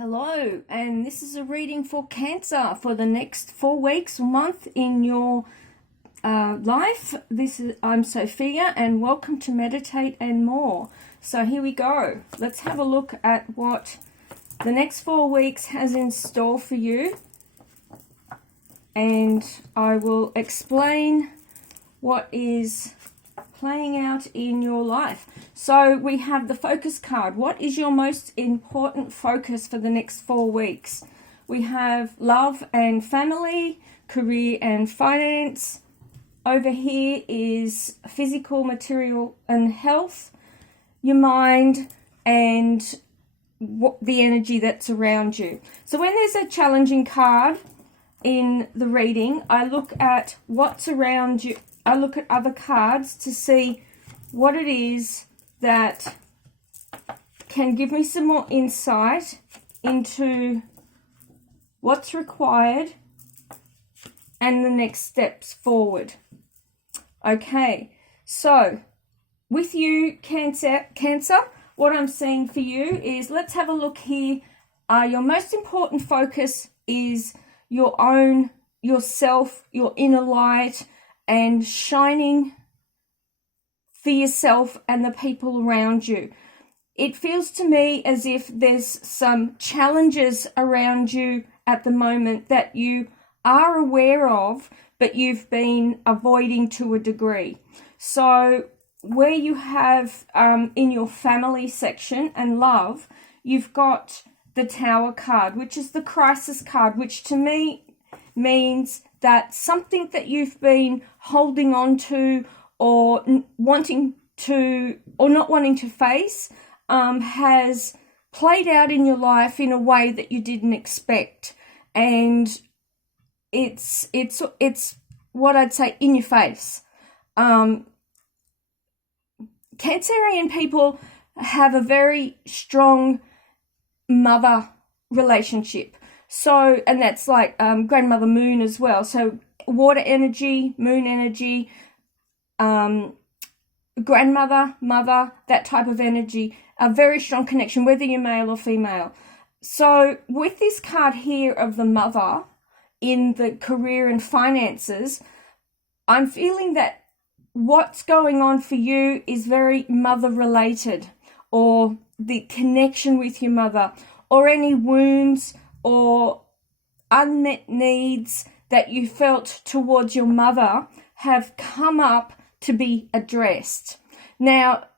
Hello, and this is a reading for Cancer for the next 4 weeks or month in your life. I'm Sophia, and welcome to Meditate and More. So here we go. Let's have a look at what the next 4 weeks has in store for you, and I will explain what is playing out in your life. So we have the focus card. What is your most important focus for the next 4 weeks? We have love and family, career and finance. Over here is physical, material and health, your mind, and the energy that's around you. So when there's a challenging card in the reading, I look at what's around you. I look at other cards to see what it is that can give me some more insight into what's required and the next steps forward. Okay, so with you, Cancer, what I'm seeing for you is, let's have a look here. Your most important focus is your own, yourself, your inner light, and shining for yourself and the people around you. It feels to me as if there's some challenges around you at the moment that you are aware of, but you've been avoiding to a degree. So where you have in your family section and love, you've got the Tower card, which is the crisis card, which to me means that something that you've been holding on to or not wanting to face has played out in your life in a way that you didn't expect, and it's what I'd say in your face. Cancerian people have a very strong mother relationship. So, and that's like grandmother moon as well. So water energy, moon energy, grandmother, mother, that type of energy, a very strong connection, whether you're male or female. So with this card here of the mother in the career and finances, I'm feeling that what's going on for you is very mother related, or the connection with your mother, or any wounds or unmet needs that you felt towards your mother have come up to be addressed. Now,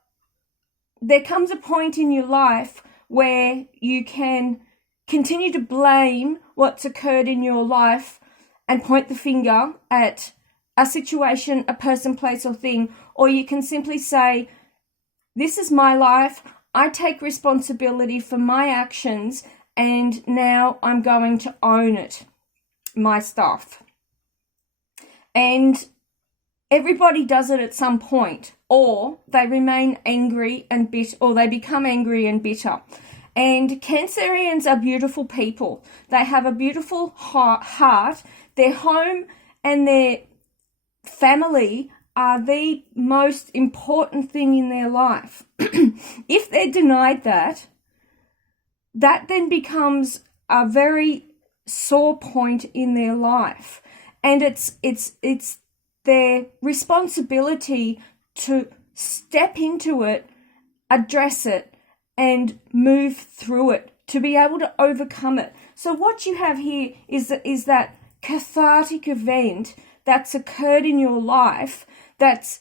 there comes a point in your life where you can continue to blame what's occurred in your life and point the finger at a situation, a person, place, or thing, or you can simply say, this is my life, I take responsibility for my actions, and now I'm going to own it, my stuff. And everybody does it at some point, or they remain angry and bitter, or they become angry and bitter. And Cancerians are beautiful people. They have a beautiful heart. Their home and their family are the most important thing in their life. If they're denied that then becomes a very sore point in their life. And it's their responsibility to step into it, address it, and move through it, to be able to overcome it. So what you have here is that cathartic event that's occurred in your life that's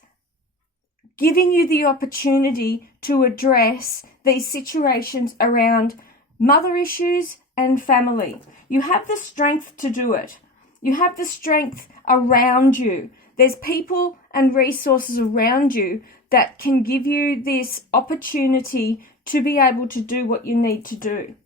giving you the opportunity to address these situations around mother issues and family. You have the strength to do it. You have the strength around you. There's people and resources around you that can give you this opportunity to be able to do what you need to do.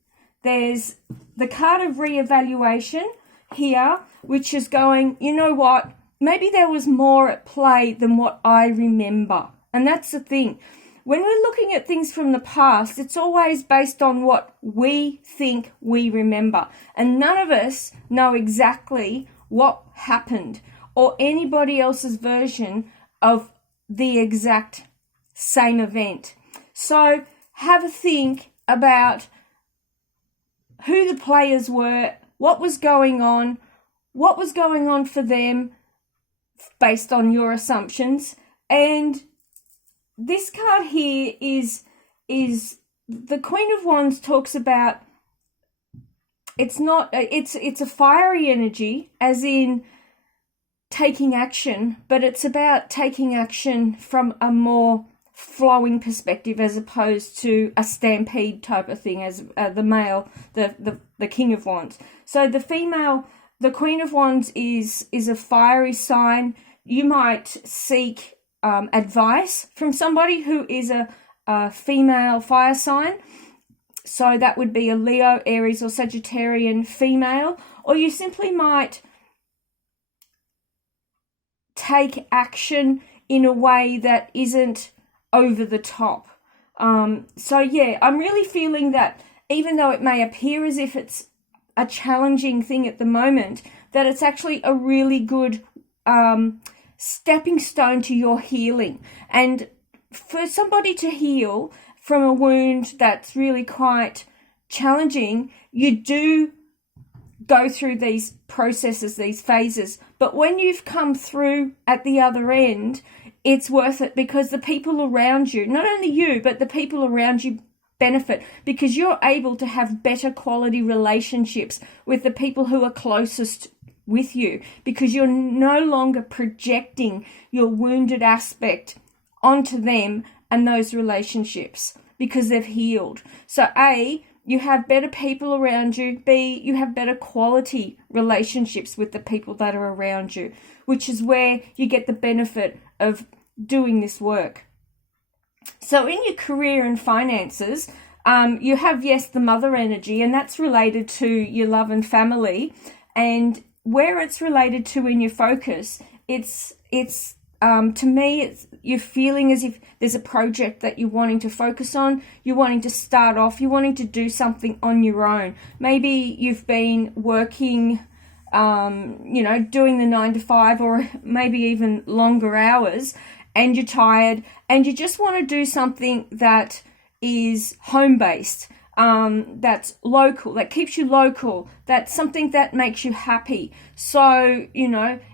There's the card of reevaluation here, which is going, you know what, maybe there was more at play than what I remember. And that's the thing. When we're looking at things from the past, it's always based on what we think we remember. And none of us know exactly what happened or anybody else's version of the exact same event. So have a think about who the players were, what was going on for them based on your assumptions. And this card here is the Queen of Wands talks about, it's a fiery energy, as in taking action, but it's about taking action from a more flowing perspective as opposed to a stampede type of thing, as the male, the King of Wands. So the female, the Queen of Wands is a fiery sign. You might seek advice from somebody who is a female fire sign. So that would be a Leo, Aries, or Sagittarian female. Or you simply might take action in a way that isn't over the top. So yeah, I'm really feeling that even though it may appear as if it's a challenging thing at the moment, that it's actually a really good stepping stone to your healing. And for somebody to heal from a wound that's really quite challenging, you do go through these processes, these phases. But when you've come through at the other end, it's worth it, because the people around you, not only you, but the people around you benefit, because you're able to have better quality relationships with the people who are closest with you, because you're no longer projecting your wounded aspect onto them and those relationships, because they've healed. So A, you have better people around you. B, you have better quality relationships with the people that are around you, which is where you get the benefit of doing this work. So in your career and finances, you have, yes, the mother energy, and that's related to your love and family. And where it's related to in your focus, it's to me, it's you're feeling as if there's a project that you're wanting to focus on, you're wanting to start off, you're wanting to do something on your own. Maybe you've been working, doing the 9 to 5 or maybe even longer hours, and you're tired and you just want to do something that is home-based, that's local, that keeps you local, that's something that makes you happy. So,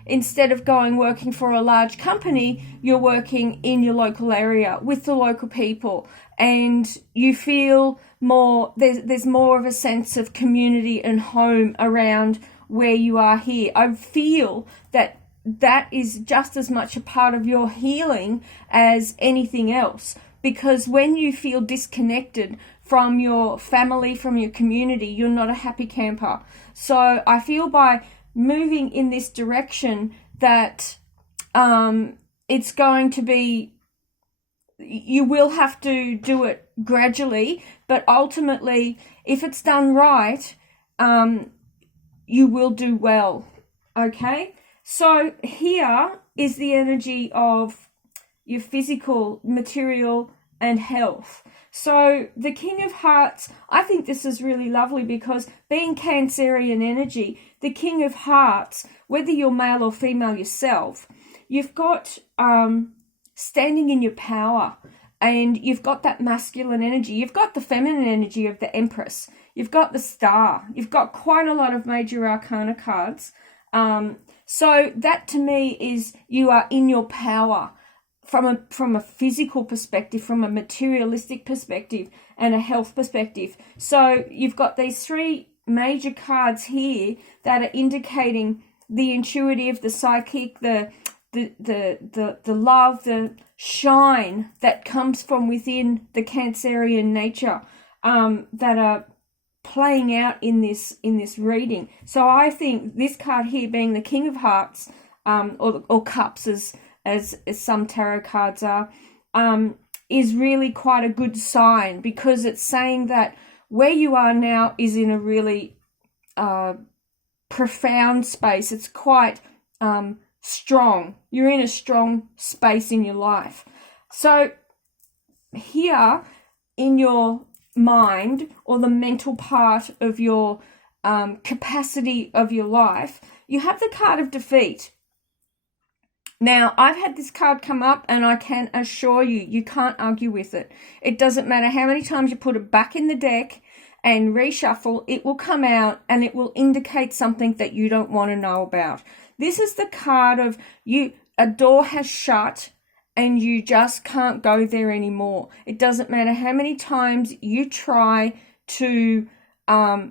instead of working for a large company, you're working in your local area with the local people, and you feel more, there's more of a sense of community and home around where you are here. I feel that is just as much a part of your healing as anything else, because when you feel disconnected from your family, from your community, you're not a happy camper. So I feel by moving in this direction that it's going to be, you will have to do it gradually, but ultimately, if it's done right, you will do well. Okay? So here is the energy of your physical, material, and health. So the King of Hearts, I think this is really lovely, because being Cancerian energy, the King of Hearts, whether you're male or female yourself, you've got standing in your power, and you've got that masculine energy. You've got the feminine energy of the Empress. You've got the Star. You've got quite a lot of major arcana cards. So that to me is you are in your power. From a physical perspective, from a materialistic perspective, and a health perspective. So you've got these three major cards here that are indicating the intuitive, the psychic, the love, the shine that comes from within the Cancerian nature, that are playing out in this reading. So I think this card here, being the King of Hearts, or Cups as some tarot cards are, is really quite a good sign, because it's saying that where you are now is in a really profound space. It's quite strong. You're in a strong space in your life. So here in your mind, or the mental part of your capacity of your life, you have the card of defeat. Now, I've had this card come up, and I can assure you, you can't argue with it. It doesn't matter how many times you put it back in the deck and reshuffle, it will come out and it will indicate something that you don't want to know about. This is the card of a door has shut and you just can't go there anymore. It doesn't matter how many times you try to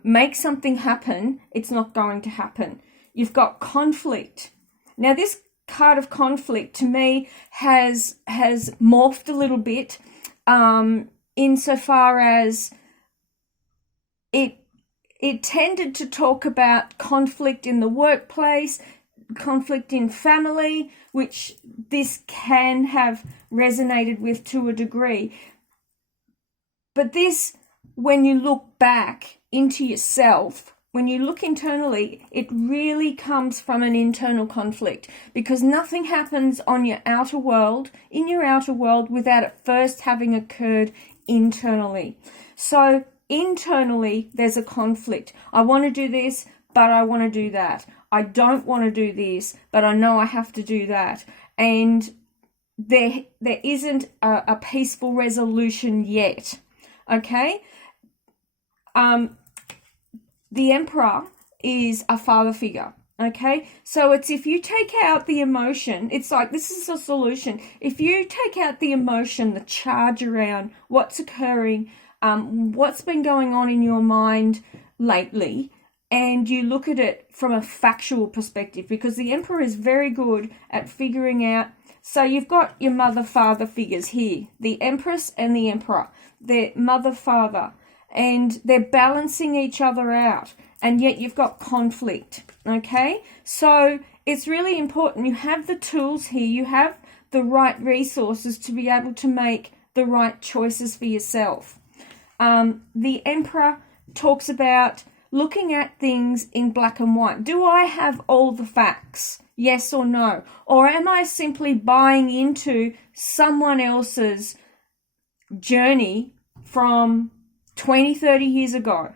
make something happen, it's not going to happen. You've got conflict. Now this card of conflict to me has morphed a little bit insofar as it tended to talk about conflict in the workplace, conflict in family, which this can have resonated with to a degree. But this, when you look back into yourself, when you look internally, it really comes from an internal conflict, because nothing happens on your outer world, in your outer world, without it first having occurred internally. So internally, there's a conflict. I want to do this, but I want to do that. I don't want to do this, but I know I have to do that. And there isn't a peaceful resolution yet. Okay? The Emperor is a father figure. Okay? So it's if you take out the emotion, it's like this is a solution. If you take out the emotion, the charge around what's occurring, what's been going on in your mind lately, and you look at it from a factual perspective, because the Emperor is very good at figuring out. So you've got your mother-father figures here, the Empress and the Emperor. They're mother-father, and they're balancing each other out, and yet you've got conflict, okay? So it's really important. You have the tools here. You have the right resources to be able to make the right choices for yourself. The Emperor talks about looking at things in black and white. Do I have all the facts? Yes or no? Or am I simply buying into someone else's journey from 20, 30 years ago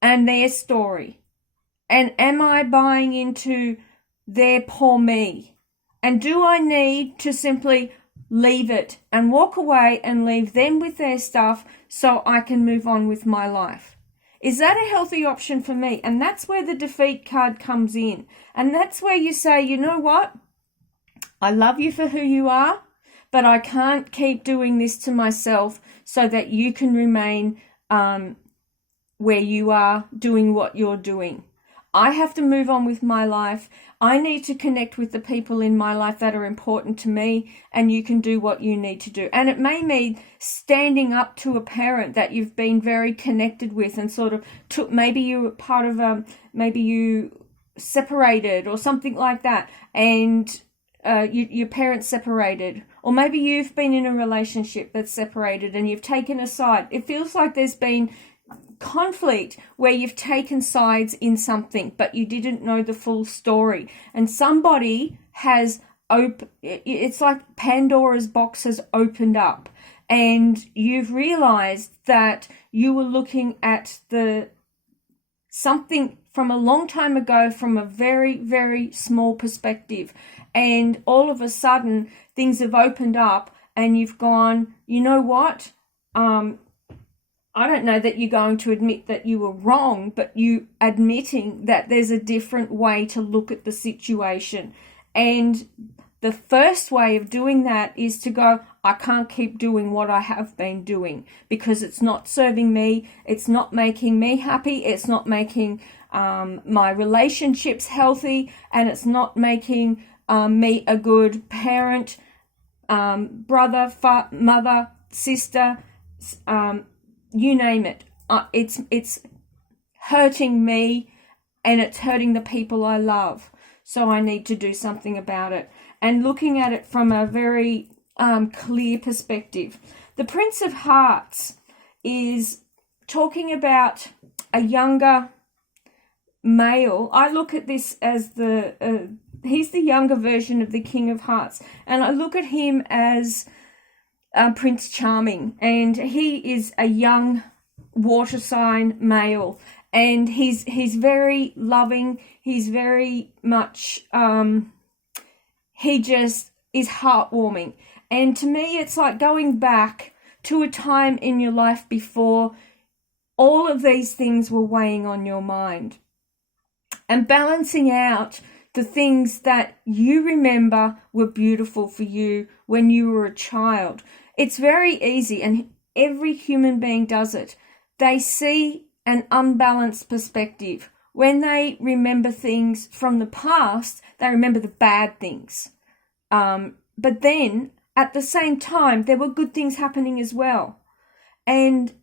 and their story? And am I buying into their poor me? And do I need to simply leave it and walk away and leave them with their stuff so I can move on with my life? Is that a healthy option for me? And that's where the defeat card comes in. And that's where you say, you know what? I love you for who you are, but I can't keep doing this to myself so that you can remain where you are doing what you're doing. I have to move on with my life. I need to connect with the people in my life that are important to me, and you can do what you need to do. And it may mean standing up to a parent that you've been very connected with and sort of took, maybe you were part of maybe you separated or something like that, and your parents separated, or maybe you've been in a relationship that's separated and you've taken a side. It feels like there's been conflict where you've taken sides in something, but you didn't know the full story, and somebody has it's like Pandora's box has opened up, and you've realized that you were looking at something from a long time ago from a very, very small perspective, and all of a sudden things have opened up and you've gone, you know what, I don't know that you're going to admit that you were wrong, but you admitting that there's a different way to look at the situation. And the first way of doing that is to go, I can't keep doing what I have been doing because it's not serving me. It's not making me happy. It's not making my relationships healthy, and it's not making me a good parent, brother, mother, sister, you name it. It's hurting me, and it's hurting the people I love. So I need to do something about it. And looking at it from a very clear perspective. The Prince of Hearts is talking about a younger male. I look at this as he's the younger version of the King of Hearts. And I look at him as Prince Charming, and he is a young water sign male, and he's very loving. He's very much he just is heartwarming, and to me it's like going back to a time in your life before all of these things were weighing on your mind. And balancing out the things that you remember were beautiful for you when you were a child. It's very easy, and every human being does it. They see an unbalanced perspective. When they remember things from the past, they remember the bad things. But then, at the same time, there were good things happening as well. And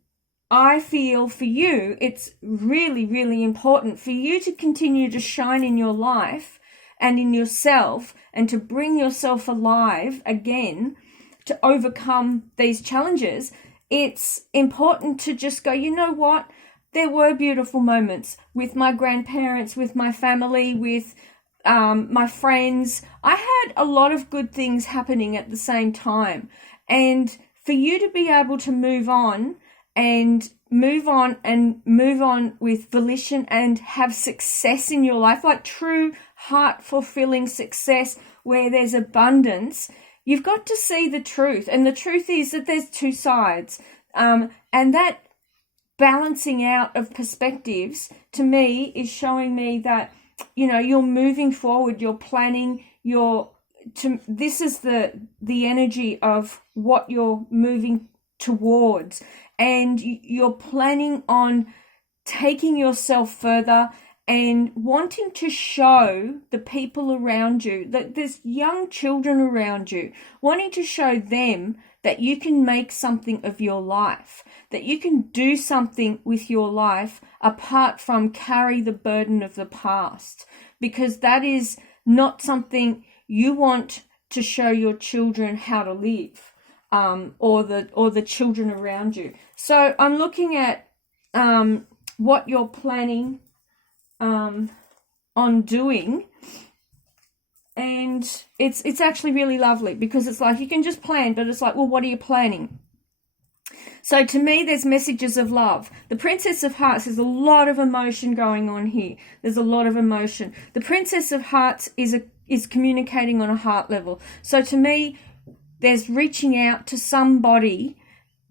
I feel for you, it's really, really important for you to continue to shine in your life and in yourself, and to bring yourself alive again, to overcome these challenges. It's important to just go, you know what? There were beautiful moments with my grandparents, with my family, with my friends. I had a lot of good things happening at the same time. And for you to be able to move on with volition and have success in your life, like true heart fulfilling success where there's abundance, you've got to see the truth. And the truth is that there's two sides. And that balancing out of perspectives to me is showing me that, you know, you're moving forward, you're planning, this is the energy of what you're moving towards, and you're planning on taking yourself further and wanting to show the people around you, that there's young children around you, wanting to show them that you can make something of your life, that you can do something with your life apart from carry the burden of the past, because that is not something you want to show your children how to live, or the children around you. So I'm looking at what you're planning on doing, and it's actually really lovely, because it's like you can just plan, but it's like, well, what are you planning? So to me, there's messages of love. The Princess of Hearts, there's a lot of emotion going on here. There's a lot of emotion. The Princess of Hearts is communicating on a heart level. So to me, there's reaching out to somebody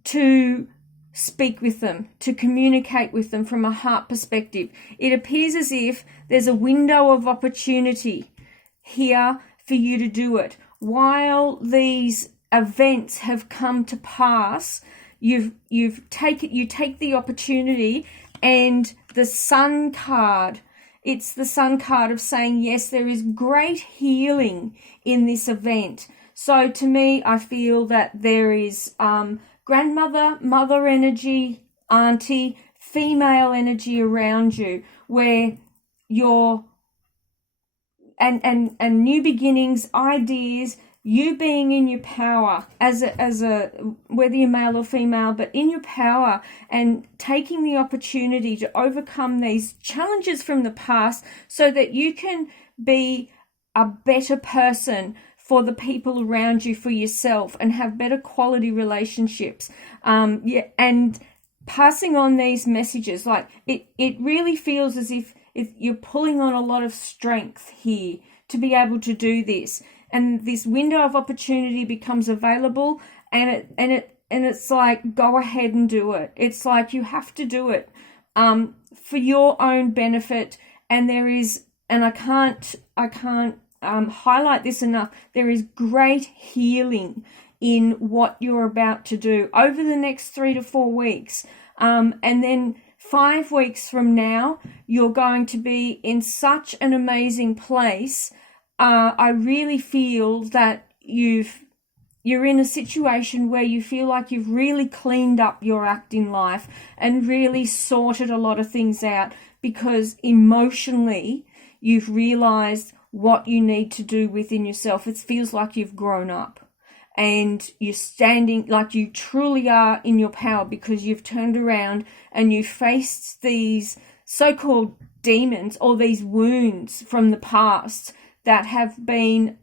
to speak with them, to communicate with them from a heart perspective. It appears as if there's a window of opportunity here for you to do it. While these events have come to pass, you take the opportunity, and the Sun card, it's the Sun card of saying, yes, there is great healing in this event. So to me, I feel that there is grandmother, mother energy, auntie, female energy around you, where you're and new beginnings, ideas, you being in your power as a whether you're male or female, but in your power, and taking the opportunity to overcome these challenges from the past so that you can be a better person for the people around you, for yourself, and have better quality relationships. And passing on these messages, like it really feels as if you're pulling on a lot of strength here to be able to do this. And this window of opportunity becomes available, and it's like, go ahead and do it. It's like you have to do it for your own benefit. And there is, and I can't highlight this enough, there is great healing in what you're about to do over the next 3 to 4 weeks. And then 5 weeks from now, you're going to be in such an amazing place. I really feel that you're in a situation where you feel like you've really cleaned up your act in life and really sorted a lot of things out, because emotionally you've realized what you need to do within yourself. It feels like you've grown up and you're standing like you truly are in your power, because you've turned around and you faced these so-called demons or these wounds from the past that have been,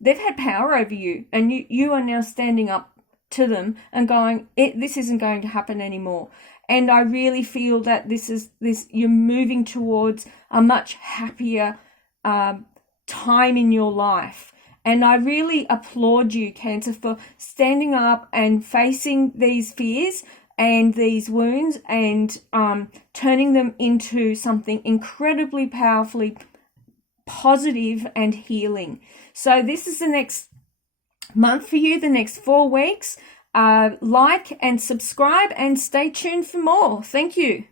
they've had power over you, and you are now standing up to them and going, this isn't going to happen anymore. And I really feel that you're moving towards a much happier time in your life. And I really applaud you, Cancer, for standing up and facing these fears and these wounds and turning them into something incredibly powerfully positive and healing. So this is the next month for you, the next 4 weeks. Like and subscribe and stay tuned for more. Thank you.